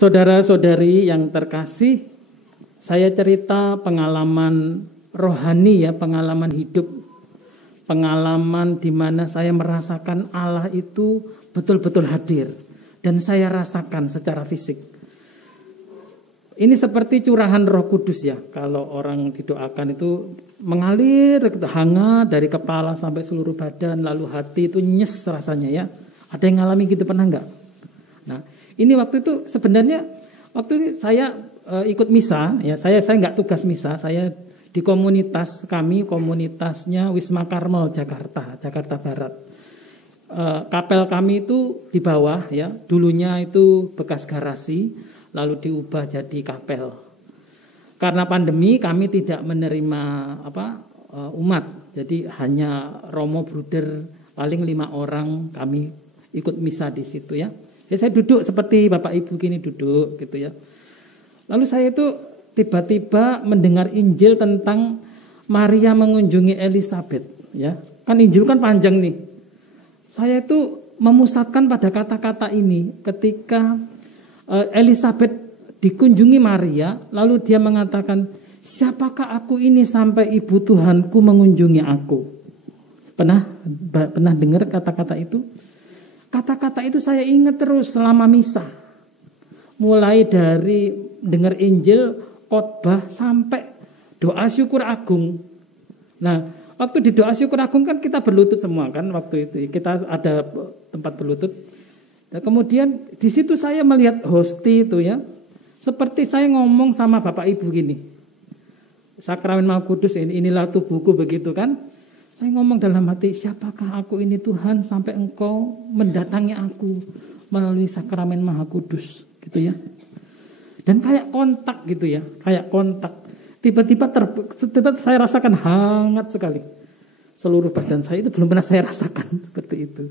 Saudara-saudari yang terkasih, saya cerita pengalaman rohani ya, pengalaman hidup, pengalaman di mana saya merasakan Allah itu betul-betul hadir dan saya rasakan secara fisik. Ini seperti curahan Roh Kudus ya. Kalau orang didoakan itu mengalir hangat dari kepala sampai seluruh badan, lalu hati itu nyes rasanya ya. Ada yang ngalami gitu pernah enggak? Nah, ini waktu itu sebenarnya waktu saya ikut misa ya, saya enggak tugas misa, saya di komunitas kami, komunitasnya Wisma Karmel Jakarta Barat. Kapel kami itu di bawah ya, dulunya itu bekas garasi, lalu diubah jadi kapel. Karena pandemi kami tidak menerima umat, jadi hanya romo bruder paling 5 orang kami ikut misa di situ ya. Jadi saya duduk seperti Bapak Ibu gini duduk gitu ya. Lalu saya itu tiba-tiba mendengar Injil tentang Maria mengunjungi Elisabet ya. Kan Injil kan panjang nih. Saya itu memusatkan pada kata-kata ini ketika Elisabet dikunjungi Maria, lalu dia mengatakan, siapakah aku ini sampai ibu Tuhanku mengunjungi aku? Pernah dengar kata-kata itu? Kata-kata itu saya ingat terus selama misa. Mulai dari dengar Injil, khotbah sampai doa syukur agung. Nah, waktu di doa syukur agung kan kita berlutut semua kan waktu itu. Kita ada tempat berlutut. Nah, kemudian di situ saya melihat hosti itu ya. Seperti saya ngomong sama Bapak Ibu gini. Sakramen Maha Kudus inilah tubuhku begitu kan. Saya ngomong dalam hati, siapakah aku ini Tuhan sampai Engkau mendatangi aku melalui sakramen Maha Kudus gitu ya. Dan kayak kontak gitu ya, kayak kontak. Tiba-tiba saya rasakan hangat sekali. Seluruh badan saya itu belum pernah saya rasakan seperti itu.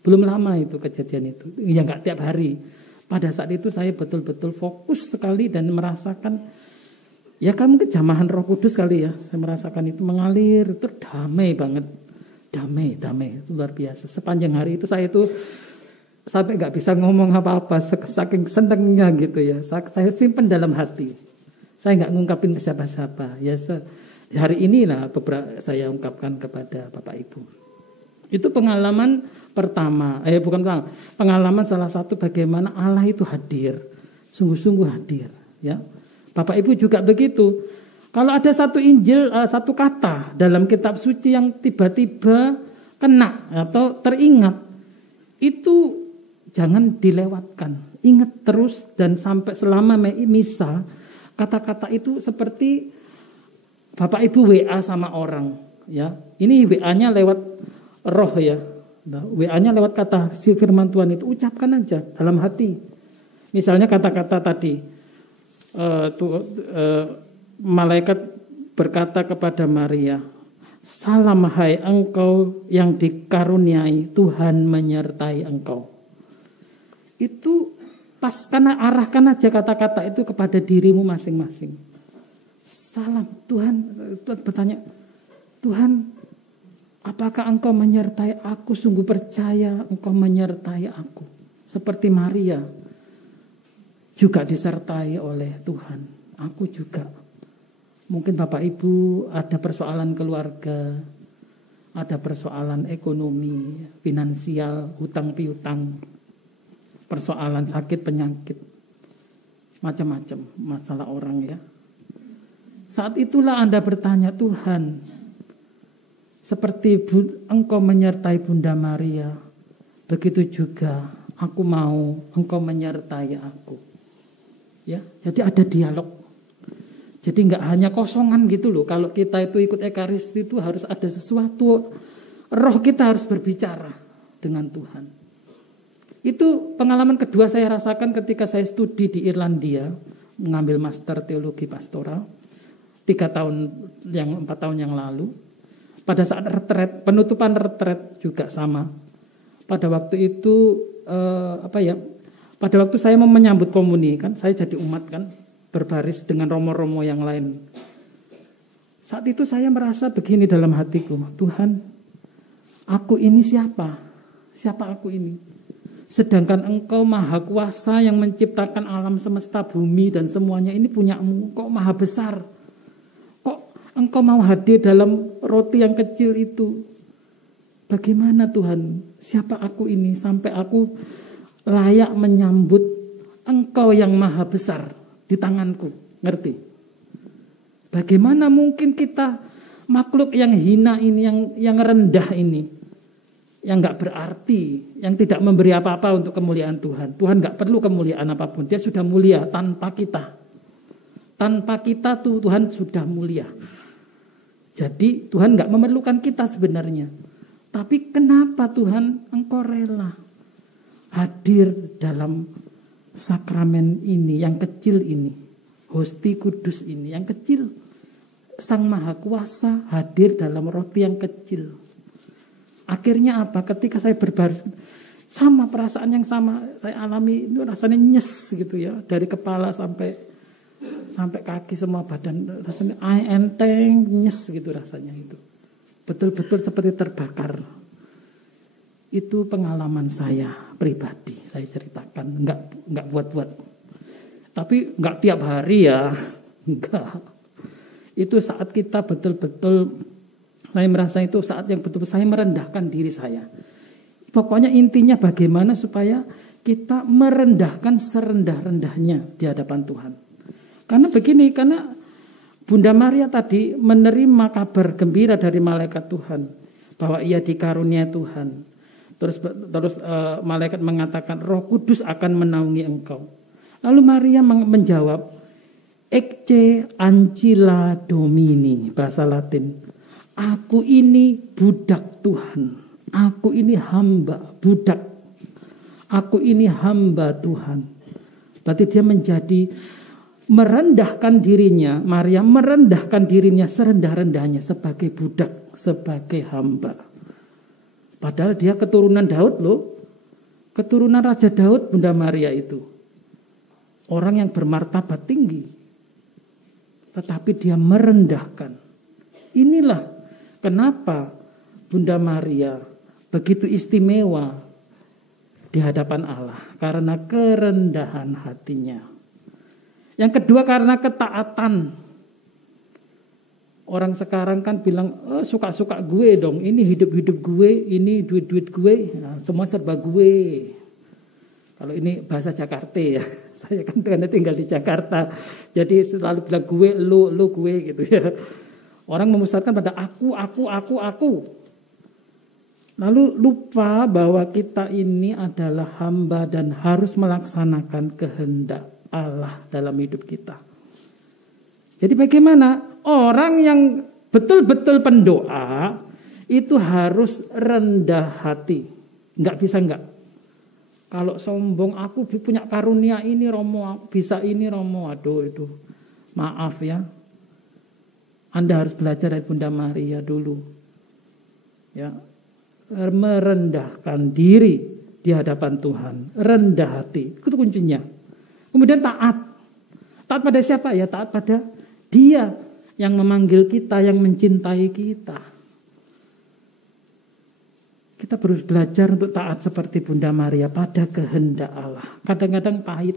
Belum lama itu kejadian itu. Ya enggak tiap hari. Pada saat itu saya betul-betul fokus sekali dan merasakan ya kamu kejamahan Roh Kudus kali ya. Saya merasakan itu mengalir, itu damai banget. Damai, itu luar biasa. Sepanjang hari itu saya itu sampai enggak bisa ngomong apa-apa saking senengnya gitu ya. Saya simpen dalam hati. Saya enggak ngungkapin ke siapa-siapa. Ya hari inilah beberapa saya ungkapkan kepada Bapak Ibu. Itu pengalaman pertama, pengalaman salah satu bagaimana Allah itu hadir, sungguh-sungguh hadir, ya. Bapak Ibu juga begitu. Kalau ada satu Injil, satu kata dalam kitab suci yang tiba-tiba kena atau teringat, itu jangan dilewatkan. Ingat terus dan sampai selama misa, kata-kata itu seperti Bapak Ibu WA sama orang, ya. Ini WA-nya lewat roh ya. Nah, WA-nya lewat kata si firman Tuhan itu ucapkan aja dalam hati. Misalnya kata-kata tadi malaikat berkata kepada Maria, salam hai engkau yang dikaruniai, Tuhan menyertai engkau. Itu pas karena arahkan aja kata-kata itu kepada dirimu masing-masing. Salam Tuhan bertanya, Tuhan apakah engkau menyertai aku? Sungguh percaya engkau menyertai aku. Seperti Maria juga disertai oleh Tuhan. Aku juga. Mungkin Bapak Ibu ada persoalan keluarga, ada persoalan ekonomi, finansial, hutang piutang, persoalan sakit penyakit, macam-macam masalah orang ya. Saat itulah Anda bertanya, Tuhan, seperti engkau menyertai Bunda Maria, begitu juga aku mau engkau menyertai aku. Ya, jadi ada dialog. Jadi enggak hanya kosongan gitu loh. Kalau kita itu ikut Ekaristi itu harus ada sesuatu. Roh kita harus berbicara dengan Tuhan. Itu pengalaman kedua saya rasakan ketika saya studi di Irlandia, mengambil master teologi pastoral 4 tahun yang lalu. Pada saat retret, penutupan retret juga sama. Pada waktu itu pada waktu saya mau menyambut komuni kan, saya jadi umat kan, berbaris dengan romo-romo yang lain. Saat itu saya merasa begini dalam hatiku, Tuhan, aku ini siapa? Siapa aku ini? Sedangkan Engkau Maha Kuasa yang menciptakan alam semesta, bumi dan semuanya ini punyamu. Kok maha besar? Kok Engkau mau hadir dalam roti yang kecil itu? Bagaimana Tuhan? Siapa aku ini sampai aku layak menyambut Engkau yang maha besar di tanganku? Ngerti? Bagaimana mungkin kita makhluk yang hina ini, yang rendah ini, yang gak berarti, yang tidak memberi apa-apa untuk kemuliaan Tuhan. Tuhan gak perlu kemuliaan apapun. Dia sudah mulia tanpa kita. Tanpa kita tuh Tuhan sudah mulia. Jadi Tuhan gak memerlukan kita sebenarnya. Tapi kenapa Tuhan Engkau rela hadir dalam sakramen ini, yang kecil ini, hosti kudus ini, yang kecil. Sang Maha Kuasa hadir dalam roti yang kecil. Akhirnya apa? Ketika saya berbaris, sama perasaan yang sama saya alami itu, rasanya nyes gitu ya, dari kepala sampai kaki, semua badan rasanya enteng, nyes gitu rasanya itu. Betul-betul seperti terbakar. Itu pengalaman saya pribadi, saya ceritakan, enggak buat-buat. Tapi enggak tiap hari ya, enggak. Itu saat kita betul-betul, saya merasa itu saat yang betul-betul saya merendahkan diri saya. Pokoknya intinya bagaimana supaya kita merendahkan serendah-rendahnya di hadapan Tuhan. Karena begini, karena Bunda Maria tadi menerima kabar gembira dari malaikat Tuhan bahwa ia dikaruniai Tuhan. Terus malaikat mengatakan Roh Kudus akan menaungi engkau. Lalu Maria menjawab, Ecce ancilla Domini, bahasa Latin. Aku ini budak Tuhan. Aku ini hamba, budak. Aku ini hamba Tuhan. Berarti dia menjadi merendahkan dirinya, Maria merendahkan dirinya serendah-rendahnya sebagai budak, sebagai hamba. Padahal dia keturunan Daud loh. Keturunan Raja Daud Bunda Maria itu. Orang yang bermartabat tinggi. Tetapi dia merendahkan. Inilah kenapa Bunda Maria begitu istimewa di hadapan Allah. Karena kerendahan hatinya. Yang kedua karena ketaatan. Orang sekarang kan bilang, suka-suka gue dong. Ini hidup-hidup gue, ini duit-duit gue. Nah, semua serba gue. Kalau ini bahasa Jakarta ya. Saya kan tinggal di Jakarta. Jadi selalu bilang gue, lu gue gitu ya. Orang memusatkan pada aku. Lalu lupa bahwa kita ini adalah hamba dan harus melaksanakan kehendak Allah dalam hidup kita. Jadi bagaimana? Orang yang betul-betul pendoa itu harus rendah hati. Enggak bisa enggak. Kalau sombong, aku punya karunia ini Romo, aku bisa ini Romo. Aduh itu. Maaf ya. Anda harus belajar dari Bunda Maria dulu. Ya. Merendahkan diri di hadapan Tuhan. Rendah hati. Itu kuncinya. Kemudian taat. Taat pada siapa ya? Taat pada Dia yang memanggil kita, yang mencintai kita. Kita harus belajar untuk taat seperti Bunda Maria pada kehendak Allah. Kadang-kadang pahit.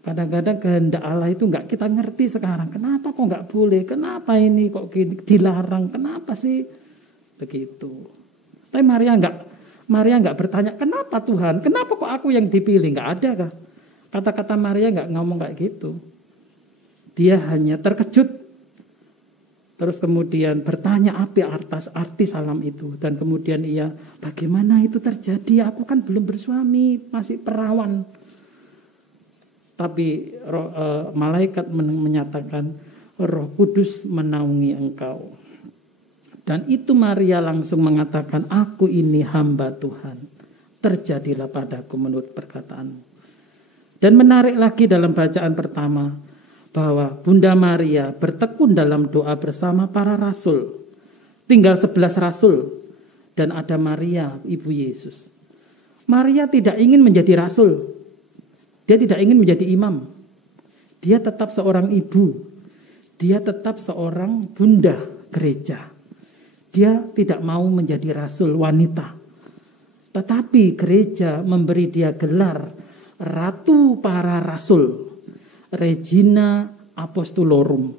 Kadang-kadang kehendak Allah itu enggak kita ngerti sekarang. Kenapa kok enggak boleh? Kenapa ini kok gini, dilarang? Kenapa sih? Begitu. Tapi Maria enggak bertanya, kenapa Tuhan? Kenapa kok aku yang dipilih? Enggak ada kah? Kata-kata Maria enggak ngomong kayak gitu. Dia hanya terkejut. Terus kemudian bertanya apa arti salam itu. Dan kemudian ia, bagaimana itu terjadi? Aku kan belum bersuami, masih perawan. Tapi malaikat menyatakan, Roh Kudus menaungi engkau. Dan itu Maria langsung mengatakan, aku ini hamba Tuhan. Terjadilah padaku menurut perkataanmu. Dan menarik lagi dalam bacaan pertama, bahwa Bunda Maria bertekun dalam doa bersama para rasul. Tinggal 11 rasul. Dan ada Maria, Ibu Yesus. Maria tidak ingin menjadi rasul. Dia tidak ingin menjadi imam. Dia tetap seorang ibu. Dia tetap seorang bunda gereja. Dia tidak mau menjadi rasul wanita. Tetapi gereja memberi dia gelar Ratu para Rasul, Regina Apostolorum.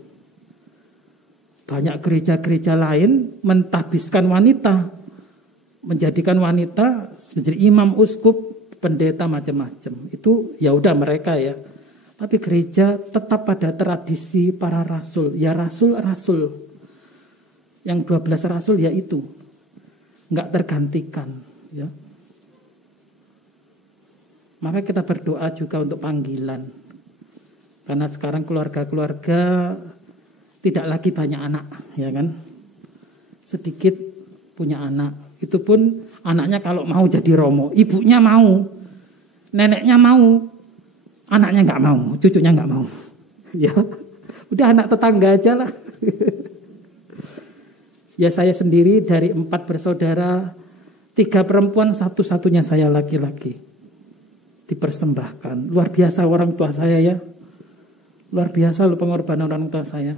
Banyak gereja-gereja lain mentahbiskan wanita, menjadikan wanita menjadi imam, uskup, pendeta, macam-macam. Itu ya udah mereka ya. Tapi gereja tetap pada tradisi para rasul. Ya rasul-rasul. Yang 12 rasul ya itu. Enggak tergantikan. Ya. Maka kita berdoa juga untuk panggilan. Karena sekarang keluarga-keluarga tidak lagi banyak anak. Ya kan? Sedikit punya anak. Itu pun anaknya kalau mau jadi romo. Ibunya mau. Neneknya mau. Anaknya nggak mau, cucunya nggak mau. Ya, udah anak tetangga aja lah. Ya saya sendiri dari 4 bersaudara, 3 perempuan, satu-satunya saya laki-laki. Dipersembahkan. Luar biasa orang tua saya ya. Luar biasa loh pengorbanan orang tua saya.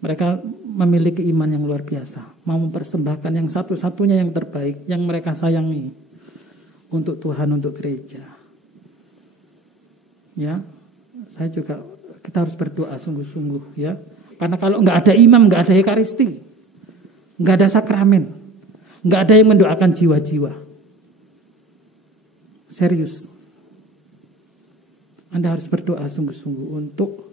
Mereka memiliki iman yang luar biasa. Mau mempersembahkan yang satu-satunya yang terbaik, yang mereka sayangi. Untuk Tuhan, untuk gereja. Ya, saya juga, kita harus berdoa sungguh-sungguh ya. Karena kalau nggak ada imam, nggak ada ekaristi, nggak ada sakramen, nggak ada yang mendoakan jiwa-jiwa. Serius, Anda harus berdoa sungguh-sungguh untuk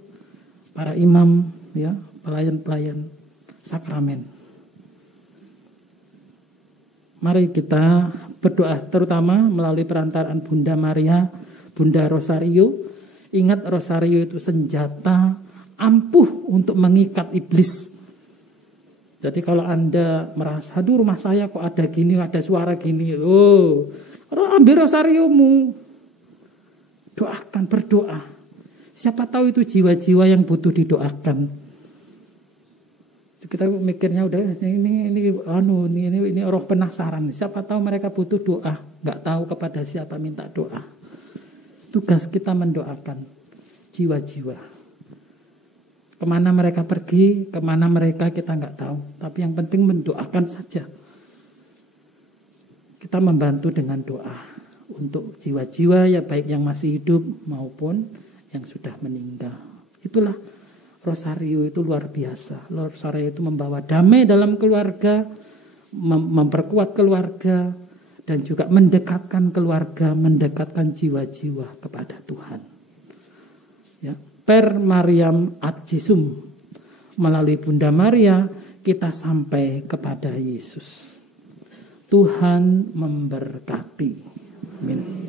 para imam, ya, pelayan-pelayan sakramen. Mari kita berdoa, terutama melalui perantaraan Bunda Maria, Bunda Rosario. Ingat rosario itu senjata ampuh untuk mengikat iblis. Jadi kalau Anda merasa, aduh rumah saya kok ada gini, ada suara gini. Oh, ambil rosariomu. Doakan, berdoa. Siapa tahu itu jiwa-jiwa yang butuh didoakan. Kita mikirnya udah ini roh penasaran. Siapa tahu mereka butuh doa. Gak tahu kepada siapa minta doa. Tugas kita mendoakan jiwa-jiwa. Kemana mereka pergi, kemana mereka kita nggak tahu. Tapi yang penting mendoakan saja. Kita membantu dengan doa untuk jiwa-jiwa ya, baik yang masih hidup maupun yang sudah meninggal. Itulah rosario itu luar biasa. Rosario itu membawa damai dalam keluarga, memperkuat keluarga, dan juga mendekatkan keluarga, mendekatkan jiwa-jiwa kepada Tuhan. Ya, per Mariam ad Jesum, melalui Bunda Maria kita sampai kepada Yesus. Tuhan memberkati. Amin.